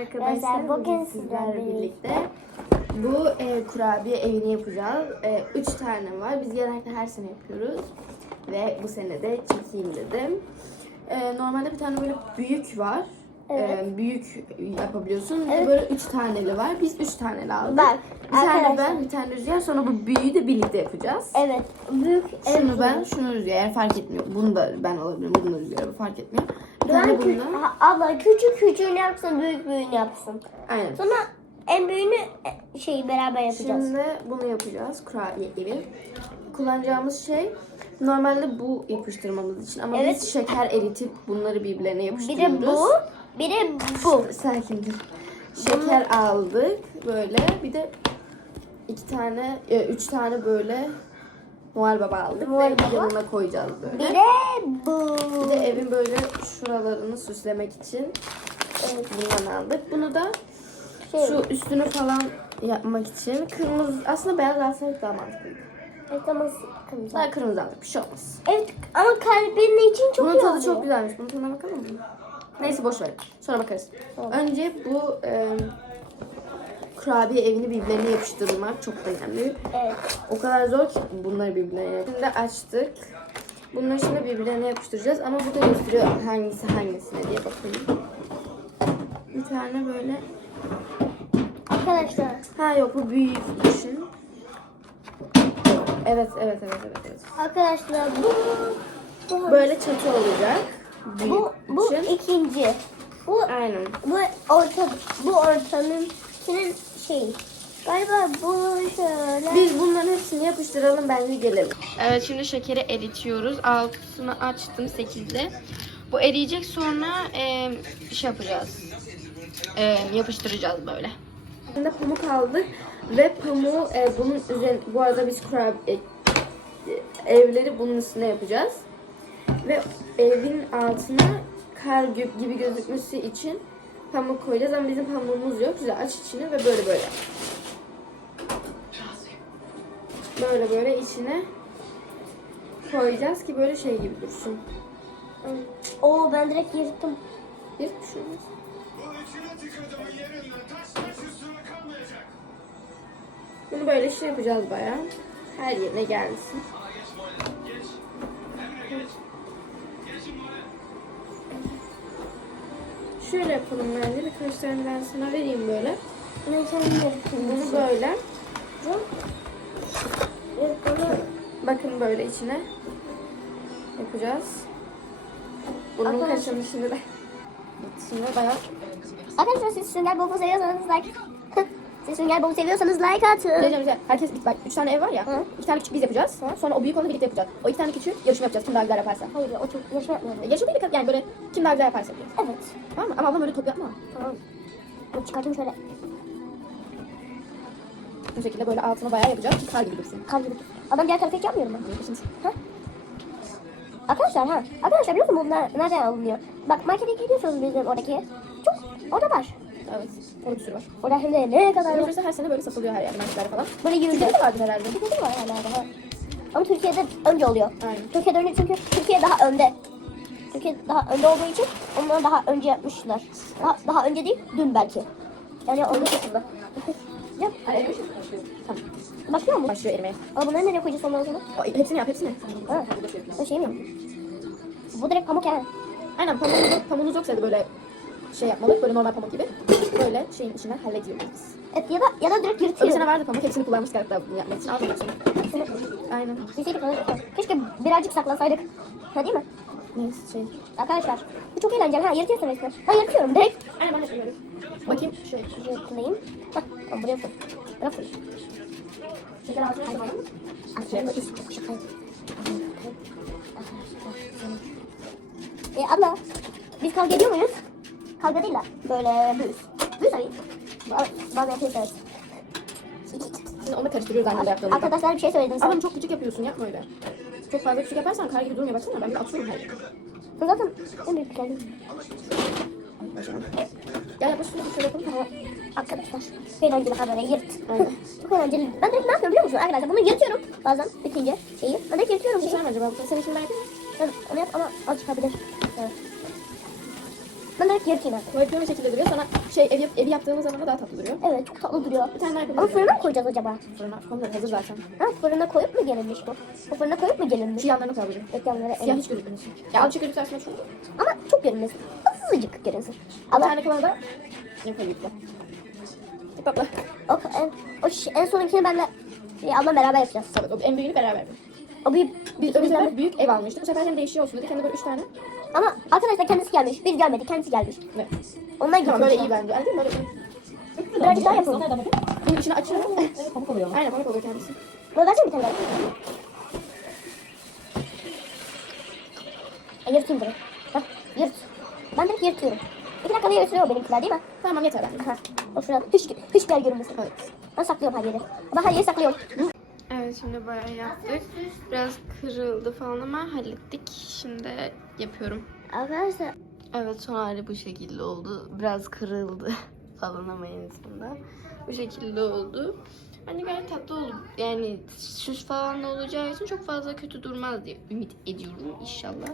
arkadaşlar. Bugün sizlerle birlikte bu e, kurabiye evini yapacağız. E, üç tane var. Biz genellikle her sene yapıyoruz. Ve bu sene de çekeyim dedim. E, normalde bir tane böyle büyük var. Evet. E, büyük yapabiliyorsun. Evet. Böyle üç taneli var. Biz üç taneli aldık. Bak, bir tane arkadaşlar. ben, bir tane Rüzgar. Sonra bu büyüğü de birlikte yapacağız. Evet. Büyük Şunu ben, şunu Rüzgar. Yani fark etmiyor. Bunu da ben alabilirim. Bunu da Rüzgar. Bu fark etmiyor. Ben tane kü- bundan. Ha, abla küçük küçüğünü yapsın, büyük büyüğünü yapsın. Aynen. Sonra en büyüğünü şeyi beraber yapacağız. Şimdi bunu yapacağız kurabiye evi. Kullanacağımız şey normalde bu yapıştırmamız için ama Evet. biz şeker eritip bunları birbirlerine bir yapıştırıyoruz. de bu, bir de bu. Sakin dur. Şeker aldık böyle bir de iki tane, e, üç tane böyle Noel Baba aldık Noel ve Baba. yanına koyacağız böyle. Bir de bu. Bir de evin böyle şuralarını süslemek için Evet, bundan aldık. Bunu da şey, şu üstünü falan yapmak için kırmızı aslında beyaz alsaydık daha mantıklıydı. evet, ama kırmızı. Daha kırmızı aldık bir şey olmaz. Evet ama kalbinin için çok Bunun tadı oluyor. çok güzelmiş. Bunun tadına bakalım mı? Neyse boş ver. Sonra bakarız. Tamam. Önce bu e, kurabiye evini birbirlerine yapıştırmak çok önemli. Evet. O kadar zor ki bunları birbirlerine. Şimdi açtık. Bunları şimdi birbirlerine yapıştıracağız ama bu da gösteriyor hangisi hangisine diye bakayım. Bir tane böyle. Arkadaşlar Ha yok bu büyük için. Evet evet evet evet. evet. Arkadaşlar bu bu Böyle çatı olacak. Büyük bu, bu için. ikinci. Bu Aynen. bu orta bu ortanın senin şey. Galiba bu şöyle. Biz bunların hepsini yapıştıralım bence gelelim. Evet şimdi şekeri eritiyoruz. Altını açtım 8'de. Bu eriyecek sonra e, şey yapacağız. E, yapıştıracağız böyle. Şimdi pamuk aldık ve pamuğu e, bunun üzerine bu arada biz kurabiye evleri bunun üstüne yapacağız. Ve evin altına kar gibi gözükmesi için pamuk koyacağız ama bizim pamuğumuz yok. Güzel aç içini ve böyle böyle. Böyle böyle içine koyacağız ki böyle şey gibi dursun. Oo ben direkt yırttım. Taş üstüne kalmayacak. Bunu böyle şey yapacağız bayağı. Her yerine gelsin. Şöyle yapalım bence. Birkaç tane ben sana vereyim böyle. Ben kendim yırttım. Bunu böyle. Bakın böyle içine yapacağız. Bunun Arkadaşlar- kaşını şimdi de. Şimdi bayağı Arkadaşlar siz Sünger Bob'u seviyorsanız like. Siz Sünger Bob'u seviyorsanız like atın. Söyleyeceğim güzel. Herkes bak üç tane ev var ya. Hı. İki tane küçük biz yapacağız. Sonra o büyük olanı birlikte yapacağız. O iki tane küçük yarışma yapacağız. Kim daha güzel yaparsa. Hayır o çok yarışma yapmıyorum. E, Yarışma değil de yani böyle kim daha güzel yaparsa yapacağız. Evet. Tamam mı? Ama ablam öyle top yapma. Tamam. Dur çıkartayım şöyle. Bu şekilde böyle altını bayağı yapacağız. ki Kar gibi dursun. Kalbi. Adam diğer tarafa hiç yapmıyorum ben. Ha? Arkadaşlar ha. Arkadaşlar biliyor musun bunlar nereden alınıyor? Bak markete gidiyorsunuz bizim oradaki. Çok orada var. Evet. Orada bir sürü var. Orada hem de ne kadar var. Yoksa her sene böyle satılıyor her yerde marketlerde falan. Böyle yürüdü. Türkiye'de de vardır herhalde. Türkiye'de de var herhalde. Ha. Ama Türkiye'de önce oluyor. Aynen. Türkiye'de önce çünkü Türkiye daha önde. Türkiye daha önde olduğu için onlar daha önce yapmışlar. Daha, daha önce değil, dün belki. Yani onun şekilde. Yap. Tamam. Başlıyor mu? Başlıyor erimeye. Ama bunları nereye koyacağız ondan sonra? O, hepsini yap hepsini. Ha. Ben şey mi? Bu direkt pamuk yani. Aynen pamuğunuz, pamuğunuz yoksa böyle şey yapmalık. Böyle normal pamuk gibi. Böyle şeyin içinden hallediyoruz biz. Evet ya da ya da direkt yırtıyor. vardı pamuk. Hepsini kullanmıştık hatta bunu yapmak için. Aldım hepsini. Aynen. Onu- Keşke birazcık saklansaydık. Ha değil mi? Neyse şey. Arkadaşlar bu çok eğlenceli ha yırtıyorsun resmen. Ha yırtıyorum direkt. Aynen ben de yapıyorum. Bakayım. Yırtmayayım. Hah tamam buraya koy. Buraya koy. Şeker altına koyalım. Aferin. Şaka. E abla biz kavga ediyor muyuz? Kavga değil de böyle büyüz. Büyüz abi. Ba- Bazen yapıyoruz evet. Şimdi onu karıştırıyoruz aynı anda yaptığımızda. Arkadaşlar bir şey söyledim sana. Ama çok küçük yapıyorsun yapma öyle. Çok fazla küçük yaparsan kar gibi durmuyor baksana ben bir atıyorum her yere. Bu zaten en büyük geldi. Gel yap şunu şöyle yapalım tamam. Arkadaşlar eğlenceli ha böyle yırt. Aynen. Çok eğlenceli. Ben direkt ne yapıyorum biliyor musun arkadaşlar? Bunu yırtıyorum bazen bitince şeyi. Ben direkt yırtıyorum şeyi. Mi acaba? Sen şimdi yapayım mı? Evet, onu yap ama azıcık çıkabilir. Evet. Ben direkt yırtayım ben. Böyle bir şekilde duruyor. Sonra şey ev, yap- evi yaptığımız zaman da daha tatlı duruyor. Evet çok tatlı duruyor. Bir tane daha Ama fırına mı koyacağız acaba? Fırına. Fırına hazır zaten. Ha fırına koyup mu gelinmiş bu? O fırına koyup mu gelinmiş? Şu yanlarına kaldırıyor. Ekranlara Siyah evet. hiç gözükmüyorsun. Ya azıcık gözükse çok. Ama çok görünmez. Azıcık görünsün. Bir tane kadar da yapalım. Çok tatlı. o, en, o ş- en sonunkini benle şey, ablam beraber yapacağız. Tabii o en büyüğünü beraber yapalım. O büyük Biz öbür büyük ev almıştık. Bu sefer hem değişiyor olsun dedi. Kendi böyle üç tane. Ama arkadaşlar kendisi gelmiş. Biz gelmedik. Kendisi gelmiş. Evet. Ondan Tamam gitmiş. böyle iyi bence. Anladın mı? Böyle. Birazcık daha yapalım. Bunun içine açıyorum. Evet pamuk oluyor. Aynen pamuk oluyor kendisi. Böyle versene bir tane daha. E, yırtayım direkt. Hah, yırt. Ben direkt yırtıyorum. İki dakikada yırtılıyor benimkiler değil mi? Tamam yeter bence. Ha. O şurada hiç, hiçbir yer görünmesin. Evet. Ben saklıyorum her yeri. Ben her yeri saklıyorum. Evet şimdi bayağı yaptık. Biraz kırıldı falan ama hallettik. Şimdi yapıyorum. Arkadaşlar Evet son hali bu şekilde oldu. Biraz kırıldı falan ama en sonunda. Bu şekilde oldu. Hani gayet tatlı oldu. Yani süs falan da olacağı için çok fazla kötü durmaz diye ümit ediyorum inşallah.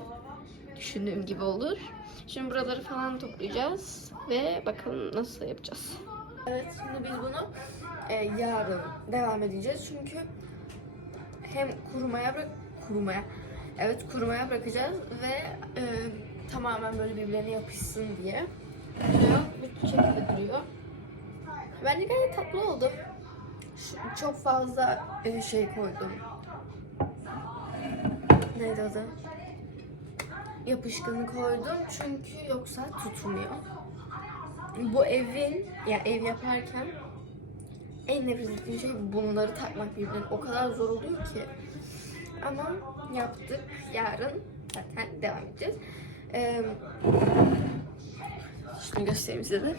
Düşündüğüm gibi olur. Şimdi buraları falan toplayacağız ve bakalım nasıl yapacağız. Evet şimdi biz bunu e, yarın devam edeceğiz çünkü hem kurumaya bırak kurumaya evet kurumaya bırakacağız ve e, tamamen böyle birbirlerine yapışsın diye. Duruyor. Bu şekilde duruyor. Bence gayet tatlı oldu. Şu- çok fazla e, şey koydum. Neydi adı? Yapışkanı koydum çünkü yoksa tutmuyor. Bu evin ya ev yaparken en nefret ettiğim şey bunları takmak birbirine. O kadar zor oluyor ki. Ama yaptık. Yarın zaten devam edeceğiz. Ee, şunu göstereyim size.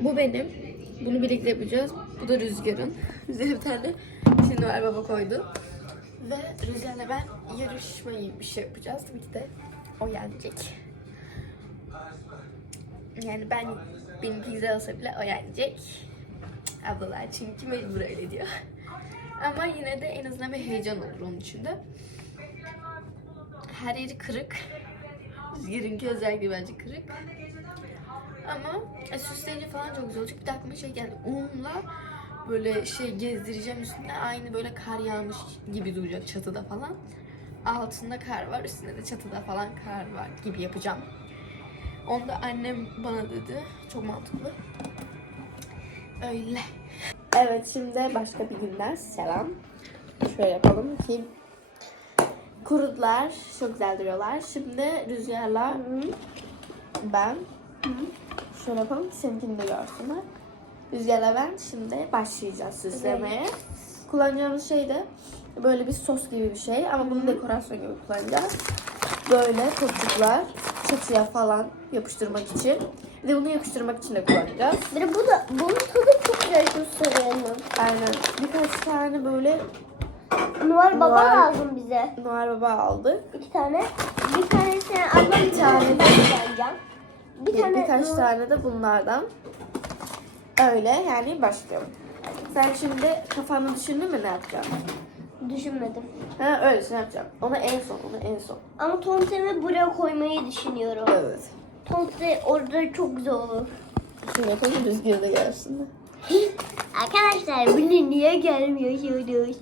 Bu benim. Bunu birlikte yapacağız. Bu da Rüzgar'ın. Rüzgar'a bir tane şimdi baba koydu. Ve Rüzgar'la ben yarışmayı bir şey yapacağız. Tabii ki de o yenecek. Yani ben benimki güzel olsa bile o yenecek. Ablalar çünkü mecbur öyle diyor. Ama yine de en azından bir heyecan olur onun içinde. Her yeri kırık. Rüzgar'ınki özellikle bence kırık. Ama e, süsleyince falan çok güzel olacak. Bir de aklıma şey geldi. Unla böyle şey gezdireceğim üstünde. Aynı böyle kar yağmış gibi duracak çatıda falan. Altında kar var. Üstünde de çatıda falan kar var gibi yapacağım. Onu da annem bana dedi. Çok mantıklı. Öyle. Evet şimdi başka bir günden selam. Şöyle yapalım ki kurudular. Çok güzel duruyorlar. Şimdi rüzgarla ben şöyle yapalım ki seninkini de görsünler. Rüzgarla ben şimdi başlayacağız süslemeye. Kullanacağımız şey de böyle bir sos gibi bir şey ama bunu dekorasyon gibi kullanacağız. Böyle topçuklar çatıya falan yapıştırmak için. Ve bunu yapıştırmak için de kullanacağız. bir de bu da bunun tadı çok güzel şu sarının. Aynen. Birkaç tane böyle Noel Baba Noel- lazım bize. Noel Baba aldı. İki tane. Bir tanesini ablam bir tane ben geleceğim. Bir Bir, tane birkaç Noel- tane de bunlardan. Öyle yani başlıyorum. Sen şimdi kafanda düşündün mü ne yapacaksın? Düşünmedim. Ha öylesine yapacağım. Onu en son, onu en son. Ama Tomte'mi buraya koymayı düşünüyorum. Evet. Tomte orada çok güzel olur. Şimdi yapalım rüzgarı gelsin. Arkadaşlar bunu niye gelmiyorsunuz?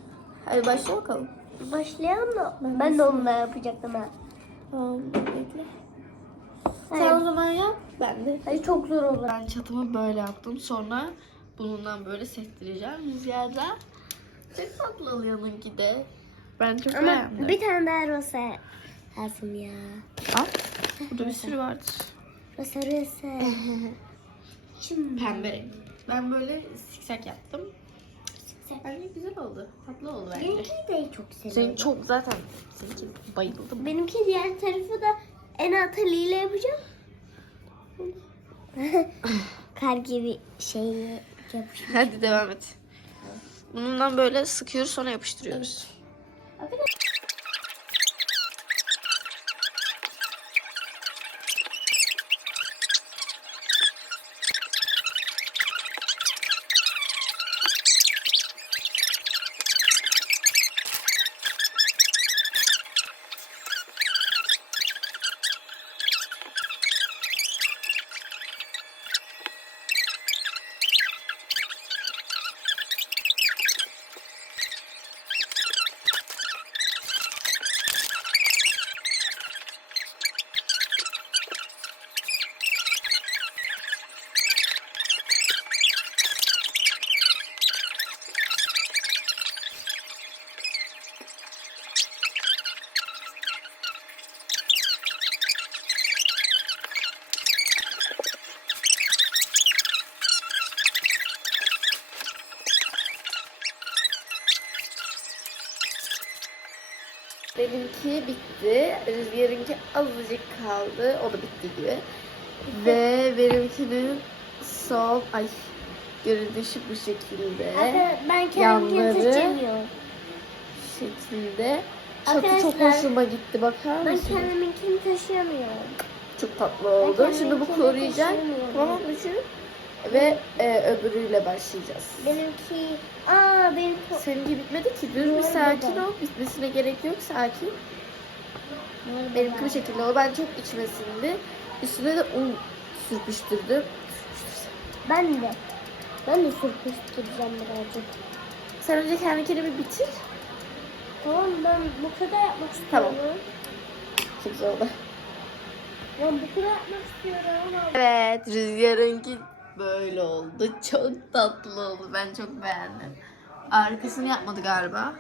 Hadi başla bakalım. Başlayalım mı? Ben, de onunla yapacaktım ha. Tamam bekle. Sen o Hayır. zaman yap. Ben de. Hayır çok zor olur. Ben çatımı böyle yaptım. Sonra bunundan böyle sektireceğim rüzgarda. Çok tatlı oluyor onunki de. Ben çok Ama beğendim. bir tane daha rosa lazım ya. Al. Burada bir sürü vardır. Rosa rosa. Şimdi Pembe renk. Ben böyle zikzak yaptım. Bence güzel oldu. Tatlı oldu bence. benimki de çok güzel Senin çok zaten seninki bayıldım. Benimki diğer tarafı da en alt eliyle yapacağım. Kar gibi şey yapışmış. Hadi devam et. Bundan böyle sıkıyoruz sonra yapıştırıyoruz. Benimki bitti. Rüzgar'ınki azıcık kaldı. O da bitti gibi. Ve benimkinin son ay görünüşü bu şekilde. Arkadaşlar ben kendimi seçemiyorum. Şekilde. Çatı çok hoşuma gitti. Bakar Ben mısın? kendiminkini taşıyamıyorum. Çok tatlı oldu. Şimdi bu koruyacak. Tamam mı? Ve e, öbürüyle başlayacağız. Benimki... Aa benimki... Seninki bitmedi ki. Dur bir sakin ol. Bitmesine gerek yok. Sakin. Benimki bu şekilde o. Ben çok içmesindi. Üstüne de un sürpüştürdüm. Ben de. Ben de sürpüştüreceğim birazcık. Sen önce kendini bir bitir. Tamam ben bu kadar yapmak Tamam. istiyorum. Çok güzel oldu. Ben bu kadar yapmak istiyorum. Evet, Rüzgar'ınki böyle oldu. Çok tatlı oldu. Ben çok beğendim. Arkasını yapmadı galiba.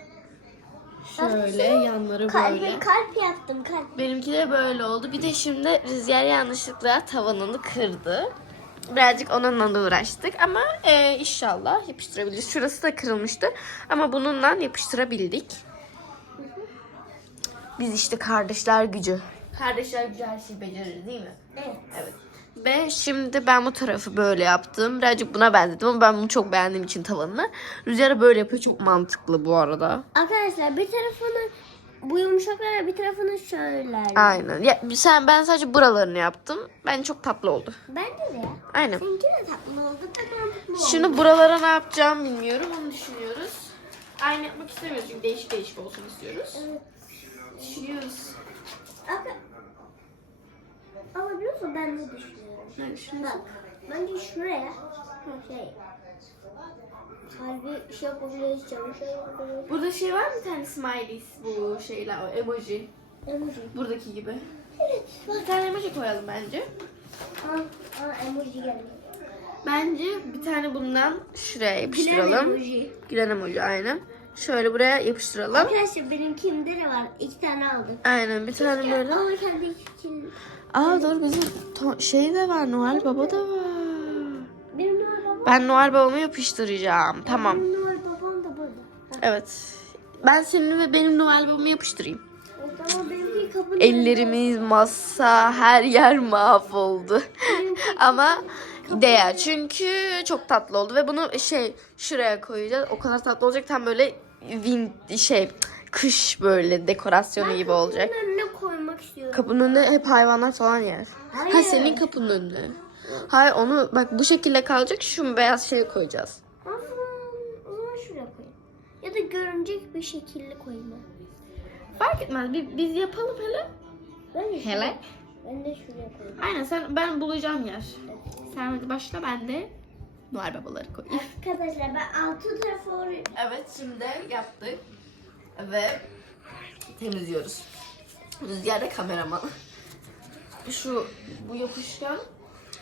Şöyle, yanları Kalp, böyle. kalp yaptım kalp. Benimki de böyle oldu. Bir de şimdi Rüzgar yanlışlıkla tavanını kırdı. Birazcık onunla da uğraştık ama e, inşallah yapıştırabiliriz. Şurası da kırılmıştı ama bununla yapıştırabildik. Biz işte kardeşler gücü. Kardeşler gücü her şeyi becerir değil mi? Evet. Evet. Ve şimdi ben bu tarafı böyle yaptım. Birazcık buna benzedim ama ben bunu çok beğendiğim için tavanını. Rüzgar'a böyle yapıyor. Çok mantıklı bu arada. Arkadaşlar bir tarafını bu yumuşaklar bir tarafını şöyle. Aynen. Ya, sen ben sadece buralarını yaptım. Ben çok tatlı oldu. Bence de ya. Aynen. Seninki de tatlı oldu. Tamam mutlu oldum. Şimdi buralara ne yapacağım bilmiyorum. Onu düşünüyoruz. Aynı yapmak istemiyoruz çünkü değişik değişik olsun istiyoruz. Evet. Düşünüyoruz. Ama, ama biliyorsun ben ne düşünüyorum? Ne düşünüyorsun? Bak bence şuraya şey kalbi şey yapabiliriz, çalışıyor yapabiliriz. Burada şey var mı bir tane smileys bu şeyler o emoji. Emoji. Buradaki gibi. Evet. Bir tane emoji koyalım bence. Aa, aa emoji geldi. Bence bir tane bundan şuraya yapıştıralım. emoji. Gülen emoji aynen. Şöyle buraya yapıştıralım. Arkadaşlar benimkinde de var. İki tane aldım. Aynen bir tane böyle. Ama kendi için. Aa doğru bizim şey de var Noel Baba da var. Benim Noel babam. Ben Noel Babamı yapıştıracağım. Tamam. Benim Noel babam da burada. Evet. Ben senin ve benim Noel Babamı yapıştırayım. Ellerimiz, masa, her yer mahvoldu. Ama değer çünkü çok tatlı oldu ve bunu şey şuraya koyacağız. O kadar tatlı olacak tam böyle win şey kış böyle dekorasyonu gibi olacak. Kapının önüne koymak istiyorum. Kapının önüne hep hayvanlar falan yer. Ha Hayır. senin kapının önüne. Hayır onu bak bu şekilde kalacak şu beyaz şeye koyacağız. Aa, o zaman şuraya koyayım. Ya da görünecek bir şekilde koyayım ben. Fark etmez. Biz, biz yapalım hele. Ben de şuraya, Hele. ben de şuraya koyayım. Aynen sen ben bulacağım yer. Sen hadi başla ben de Noel babaları koyayım. Arkadaşlar ben altı tarafı oraya... Evet şimdi yaptık ve temizliyoruz. Rüzgar da kameraman. Şu bu yapışkan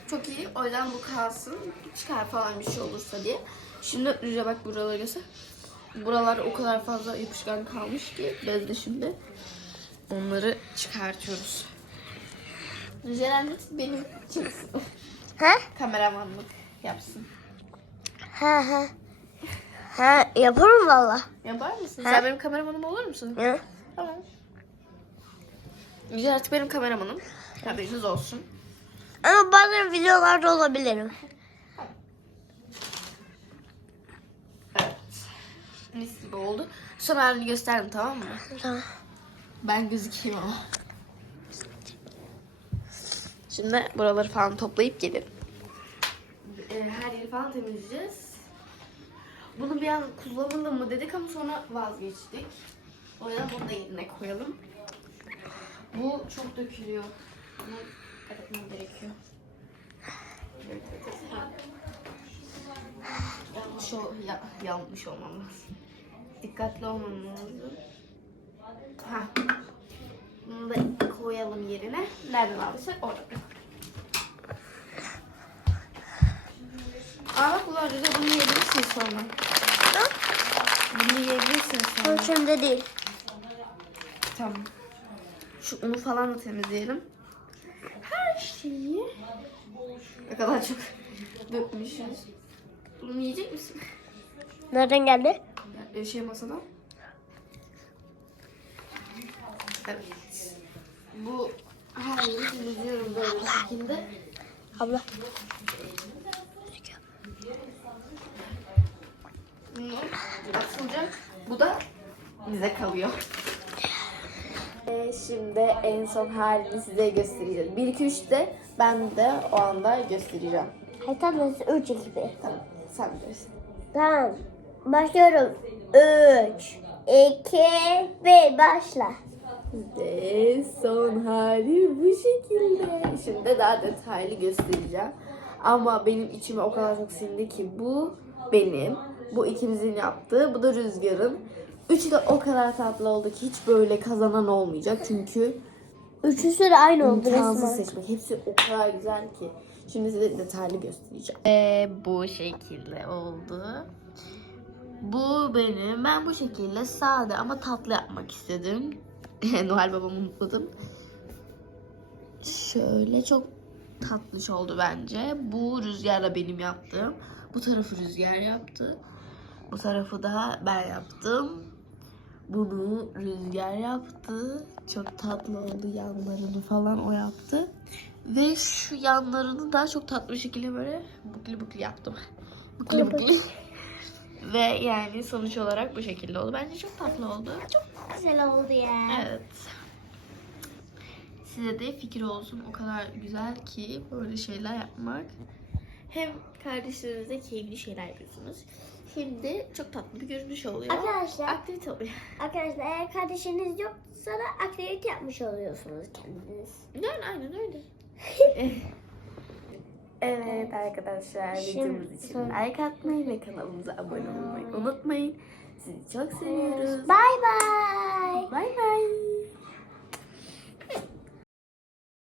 çok iyi. O yüzden bu kalsın. Çıkar falan bir şey olursa diye. Şimdi Rüzgar bak buraları göster. Buralar o kadar fazla yapışkan kalmış ki bezde şimdi. Onları çıkartıyoruz. Rüzgar benim çıksın. He? Kameramanlık yapsın. He he. He yaparım valla. Yapar mısın? Ha? Sen benim kameramanım olur musun? Ya. Tamam. Güzel artık benim kameramanım. Haberiniz olsun. Ama bazen videolarda olabilirim. Evet. Mis gibi oldu. Son halini gösterdim tamam mı? Tamam. Ben gözükeyim ama. Şimdi buraları falan toplayıp gelin. Ee, Her yeri falan temizleyeceğiz. Bunu bir an kullanalım mı dedik ama sonra vazgeçtik. O yüzden bunu da yerine koyalım. Bu çok dökülüyor. Dikkat etmem gerekiyor. Yanlış, ol, ya, yanlış olmam lazım. Dikkatli olmam lazım. Ha. Bunu da koyalım yerine. Nereden aldıysak orada. Aa bak bunlar güzel. Bunu yiyebilirsin sonra. Bunu yiyebilirsin sonra. Ölçümde değil. Tamam. Şu unu falan da temizleyelim. Her şeyi. Ne kadar çok dökmüşüz. Bunu yiyecek misin? Nereden geldi? Şey masadan. Evet. Bu her yeri temizliyorum böyle bir şekilde. Abla. Atılacak. Bu da bize kalıyor. Ee, şimdi en son halini size göstereceğim. 1 2 3'te ben de o anda göstereceğim. Hayır tabii üç gibi. Tamam. Sen bilirsin. Tamam. Başlıyorum. Üç, iki, bir, başla. Ve son hali bu şekilde. Şimdi daha detaylı göstereceğim. Ama benim içime o kadar çok sindi ki bu benim. Bu ikimizin yaptığı. Bu da Rüzgar'ın. Üçü de o kadar tatlı oldu ki hiç böyle kazanan olmayacak. Çünkü Üçüncü de aynı oldu imkansız resmen. seçmek. Hepsi o kadar güzel ki. Şimdi size detaylı göstereceğim. Ve bu şekilde oldu. Bu benim. Ben bu şekilde sade ama tatlı yapmak istedim. Noel babamı unutmadım. Şöyle çok tatlış oldu bence. Bu rüzgarla benim yaptığım. Bu tarafı rüzgar yaptı. Bu tarafı da ben yaptım. Bunu rüzgar yaptı. Çok tatlı oldu yanlarını falan o yaptı. Ve şu yanlarını da çok tatlı bir şekilde böyle bukli bukli yaptım. Bukli bukli. Ve yani sonuç olarak bu şekilde oldu. Bence çok tatlı oldu. Çok Güzel oldu ya. Evet. Size de fikir olsun. O kadar güzel ki böyle şeyler yapmak. Hem kardeşlerinizle keyifli şeyler yapıyorsunuz. Hem de çok tatlı bir görünüş oluyor. Arkadaşlar. Aktivite oluyor. Arkadaşlar eğer kardeşiniz yoksa da aktivite yapmış oluyorsunuz kendiniz. Yani aynen öyle. evet arkadaşlar videomuz için like atmayı ve kanalımıza abone olmayı unutmayın. Sizi çok seviyoruz. Bye bye. Bay bay.